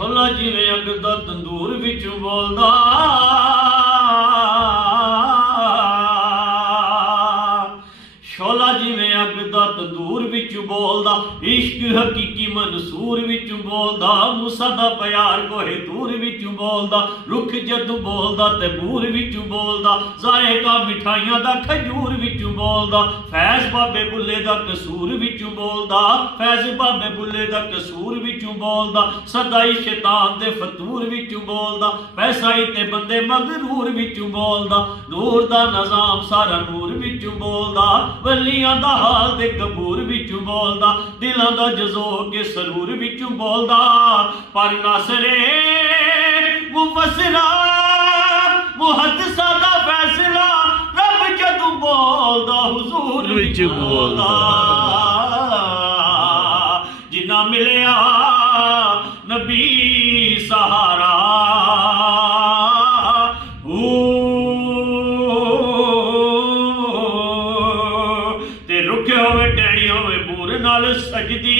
ਛੋਲਾ ਜਿਵੇਂ ਅੱਗ ਦਾ ਤੰਦੂਰ ਵਿੱਚ ਬੋਲਦਾ, ਛੋਲਾ ਜਿਵੇਂ ਅੱਗ ਦਾ ਤੰਦੂਰ ਵਿੱਚ ਬੋਲਦਾ, ਇਸ਼ਕ ਹਕੀਕੀ ਮਨਸੂਰ ਵਿੱਚ ਬੋਲਦਾ, ਮੂਸਾ ਦਾ ਪਿਆਰ ਕੋਹੇ ਤੂਰ ਵਿੱਚ ਬੋਲਦਾ, ਰੁੱਖ ਜਦ ਬੋਲਦਾ ਤੇ ਬੂਰ ਵਿੱਚ ਬੋਲਦਾ, ਜ਼ਾਇਕਾ ਮਿਠਾਈਆਂ ਦਾ ਖਜੂਰ ਵਿੱਚ ਬੋਲਦਾ, ਫੈਜ਼ ਬਾਬੇ ਬੁੱਲੇ ਦਾ ਕਸੂਰ ਵਿੱਚ ਬੋਲਦਾ, ਫੈਜ਼ ਬਾਬੇ ਬੁੱਲੇ ਦਾ ਕਸੂਰ ਵਿੱਚ ਬੋਲਦਾ, ਸਦਾਈ ਸ਼ੈਤਾਨ ਦੇ ਫਤੂਰ ਵਿੱਚ ਬੋਲਦਾ, ਪੈਸਾ ਹੀ ਤੇ ਬੰਦੇ ਮਗਰੂਰ ਵਿੱਚ ਬੋਲਦਾ, ਨੂਰ ਦਾ ਨਿਜ਼ਾਮ ਸਾਰਾ ਨੂਰ ਵਿੱਚ ਬੋਲਦਾ, ਵਲੀਆਂ ਦਾ ਹਾਲ ਦੇ ਕਬੂਰ ਵਿੱਚ ਬੋਲਦਾ, ਦਿਲਾਂ ਦਾ ਜਜ਼ੋ ਕੇ ਸਰੂਰ ਵਿੱਚ ਬੋਲਦਾ, ਪਰ ਨਾਸਰੇ ਮੁਫਸਰਾ ਮੁਹੱਦਿਸਾ ਦਾ ਫੈਸਲਾ ਰੱਬ ਜਦੋਂ ਬੋਲਦਾ ਹੁਜ਼ੂਰ ਵਿੱਚ ਬੋਲਦਾ, ਜਿੰਨਾ ਮਿਲਿਆ ਨਬੀ ਸਹਾਰਾ, ਤੇ ਰੁਕੇ ਹੋਵੇ ਟੈਣੀ ਹੋਵੇ ਬੂਰ ਨਾਲ ਸਜਦੀ,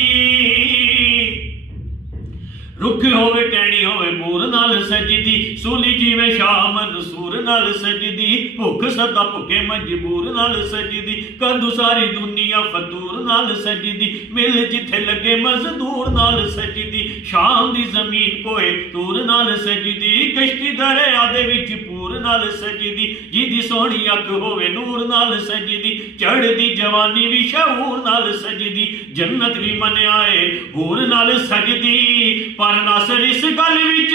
ਰੁੱਖੀ ਹੋਵੇ ਟੈਣੀ ਹੋਵੇ ਬੂਰ ਨਾਲ ਸਜਦੀ, ਸੂਲੀ ਜਿਵੇਂ ਸ਼ਾਹ ਮਨਸੂਰ ਨਾਲ ਸਜਦੀ, ਭੁੱਖ ਸਦਾ ਭੁੱਖੇ ਮਜਬੂਰ ਨਾਲ ਸਜਦੀ, ਕਦੂ ਸਾਰੀ ਦੁਨੀਆ ਫਤੂਰ ਨਾਲ ਸਜਦੀ, ਮਿਲ ਜਿੱਥੇ ਲੱਗੇ ਮਜ਼ਦੂਰ ਨਾਲ ਸਜਦੀ, ਸ਼ਾਮ ਦੀ ਜ਼ਮੀਨ ਕੋਏ ਤੂਰ ਨਾਲ ਸਜਦੀ, ਕਸ਼ਤੀ ਦਰਿਆ ਦੇ ਵਿੱਚ ਪੂਰ ਨਾਲ ਸਜਦੀ, ਜਿਹਦੀ ਸੋਹਣੀ ਅੱਖ ਹੋਵੇ ਨੂਰ ਨਾਲ ਸਜਦੀ, ਚੜ੍ਹਦੀ ਜਵਾਨੀ ਵੀ ਸ਼ਊਰ ਨਾਲ ਸਜਦੀ, ਜੰਨਤ ਵੀ ਮੰਨਿਆ ਏ ਹੂਰ ਨਾਲ ਸਜਦੀ, ਪਰ ਨਾਸਰ ਇਸ ਗੱਲ ਵਿੱਚ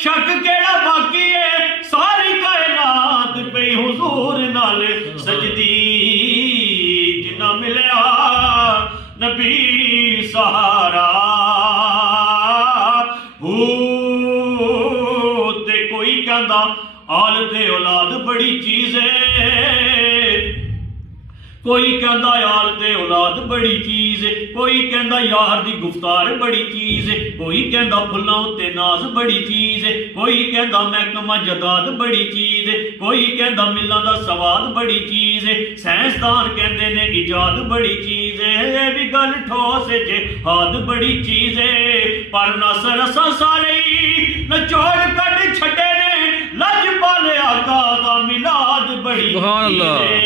ਸ਼ੱਕ ਕਿਹੜਾ ਬਾਕੀ ਏ, ਸਾਰੀ ਕਾਇਨਾਤ ਪਈ ਹੁਜ਼ੂਰ ਨਾਲ ਸਜਦੀ, ਜਿੰਨਾ ਮਿਲਿਆ ਨਬੀ ਸਹਾਰਾ, ਤੇ ਕੋਈ ਕਹਿੰਦਾ ਆਲ ਦੇ ਔਲਾਦ ਬੜੀ ਚੀਜ਼ ਏ, ਕੋਈ ਕਹਿੰਦਾ ਯਾਰ ਤੇ ਔਲਾਦ ਬੜੀ ਚੀਜ਼ ਏ, ਕੋਈ ਕਹਿੰਦਾ ਯਾਰ ਦੀ ਗੁਫ਼ਤਾਰ ਬੜੀ ਚੀਜ਼ ਏ, ਕੋਈ ਕਹਿੰਦਾ ਫੁੱਲਾਂ ਉੱਤੇ ਨਾਜ਼ ਬੜੀ ਚੀਜ਼ ਏ, ਕੋਈ ਕਹਿੰਦਾ ਮਹਿਕਮਾ ਜਦਾਦ ਬੜੀ ਚੀਜ਼ ਏ, ਕੋਈ ਕਹਿੰਦਾ ਮਿਲਾਂ ਦਾ ਸਵਾਦ ਬੜੀ ਚੀਜ਼ ਏ, ਸਾਇੰਸਦਾਨ ਕਹਿੰਦੇ ਨੇ ਇਜਾਦ ਬੜੀ ਚੀਜ਼ ਏ, ਇਹ ਵੀ ਗੱਲ ਠੋਸ ਏ ਜਿਹਾਦ ਬੜੀ ਚੀਜ਼ ਏ, ਪਰ ਨਾਸਰ ਅਸਾਂ ਸਾਰੇ ਨਚੋੜ ਕੱਢ ਛੱਡੇ ਨੇ, ਲੱਜ ਪਾਲੇ ਆਕਾ ਦਾ ਮਿਲਾਦ ਬੜੀ ਚੀਜ਼ ਏ।